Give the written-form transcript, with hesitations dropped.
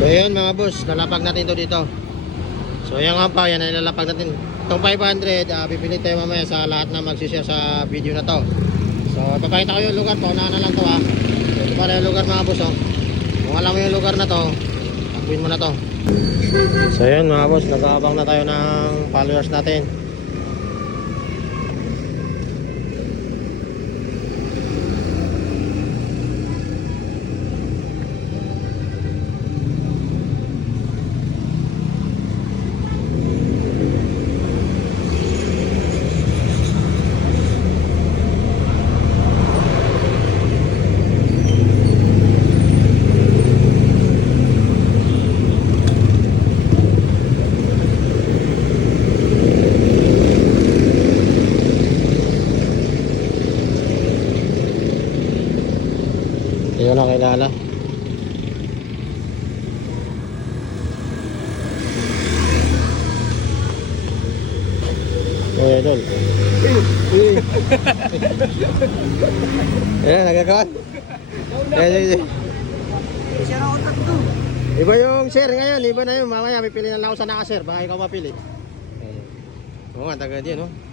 So yun mga boss, lalapag natin to dito. So yan nga pa, yan ay lalapag natin. Itong 500, pipili tayo mamaya sa lahat na magsishare sa video na to. So papakita ko yung lugar, paunahan na lang to ha. So ito pala yung lugar mga boss oh. Kung alam mo yung lugar na to, takuin mo na to. So yun mga boss, nag-aabang na tayo ng followers natin. Hindi ko na kilala. Oh, idol. Ayan, nagkakawan. Ayan. Iba yung share ngayon, iba na yun. Mamaya, pipili na lang ako sa naka-share. Baka ikaw mapili. Oo nga, taga din, no?